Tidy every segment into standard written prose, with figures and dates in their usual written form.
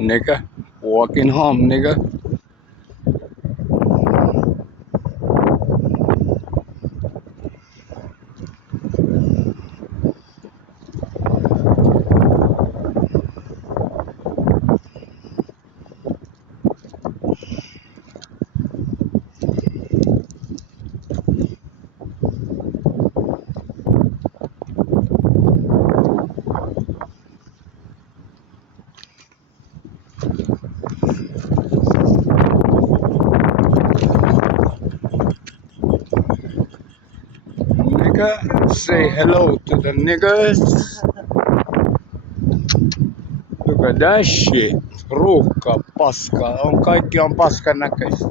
nigga. Walking home, nigga. Nigga, say hello to the niggas. Look at that shit. Ruuhka, paska. Kaikki on paskan näköistä.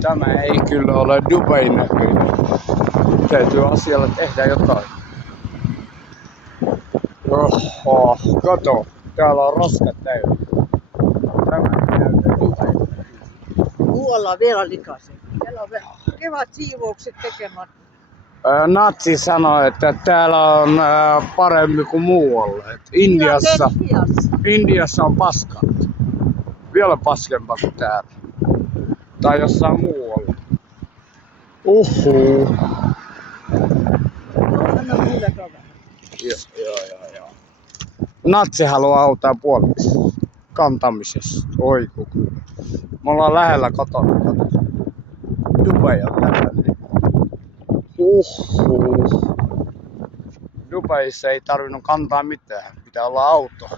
Tämä ei kyllä ole Dubain näköinen. Täytyy asialle tehdä jotain. Oho, kato. Täällä on roskat täynnä. Tämä näyttää Dubain. Muualla on vielä likaisen. Siellä on kevätsiivoukset tekemättä. Natsi sanoi, että täällä on paremmin kuin muualla. Indiassa on paskat. Vielä paskempaa kuin täällä. Tai jossain muualla. Anna mulle vähän. Joo. Natsi haluaa auttaa puoliksi kantamisessa. Oi kuku. Me ollaan lähellä kotona. Dubai on tällainen. Dubaissa ei tarvinnut kantaa mitään. Pitää olla auto.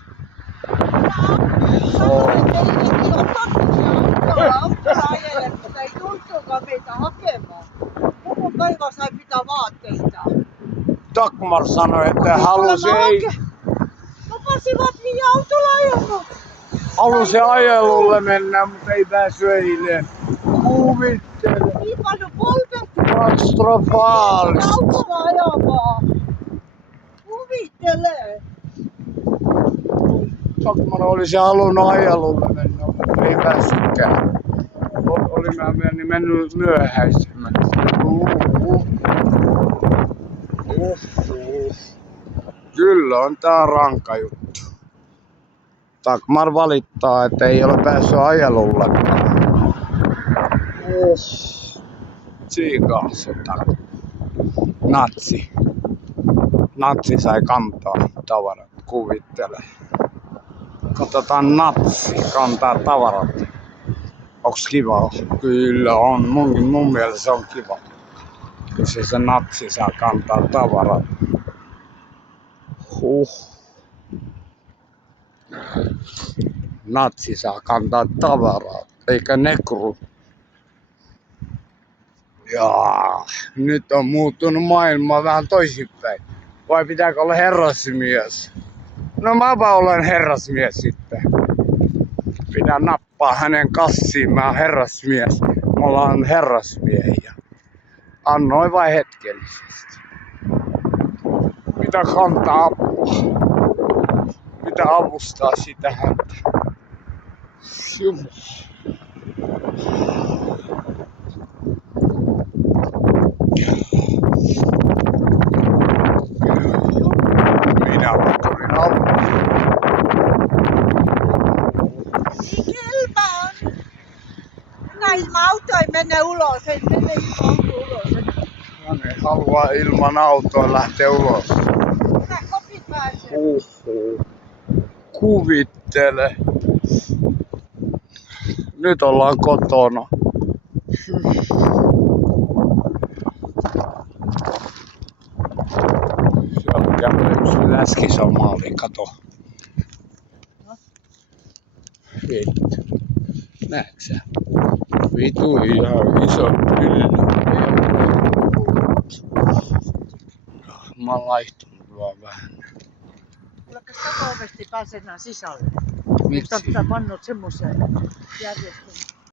Autolla ajelle, mutta ei tultuukaan meitä hakemaan. Koko päivä sai pitää vaatteita. Dagmar sanoi, että halusi Lupasivat niin autolla ajamaan. Halusi ajelulle mennä, mutta ei päässyt eilen. Kuvittele. Niin paljon poltettu. Katastrofaalista. Autolla ajamaan. Kuvittele. Dagmar olisi halunnut ajelulle mennä, mutta ei päässytkään. Oli mennyt myöhäisemmän. Kyllä on tää rankka juttu. Dagmar valittaa, että ei ole päässyt ajelullekaan. Tsiikas, että Natsi sai kantaa tavarat, kuvittele. Katsotaan Natsi kantaa tavarat. Onks kiva? Kyllä on. Mun mielestä se on kiva. Kun se Natsi saa kantaa tavarat. Natsi saa kantaa tavaraa, eikä nekru. Jaa, nyt on muuttunut maailma vähän toisinpäin. Vai pitääkö olla herrasmies? No mäpä olen herrasmies sitten. Pitää nappaa hänen kassiin, mä oon herrasmies. Me ollaan herrasmiehiä. Annoin vain hetkellisesti. Mitä kantaa apua? Mitä avustaa sitä häntä? Minä tulin avuksi. Ilman autoa ei mene ulos, ei mene ilman auto ulos. Hän ei halua ilman autoa lähteä ulos. Mitä kotiin pääsee? Kuvittele. Nyt ollaan kotona. Siellä käy yksi läskisomali, kato. Vittu. Näetkö sä? Vitu ihan iso pylly. Mä oon laihtunut vaan vähän. Kuulepas takaovesti pääsee enää sisälle. Miksi? Pitää mannut semmoseen järjestelmään.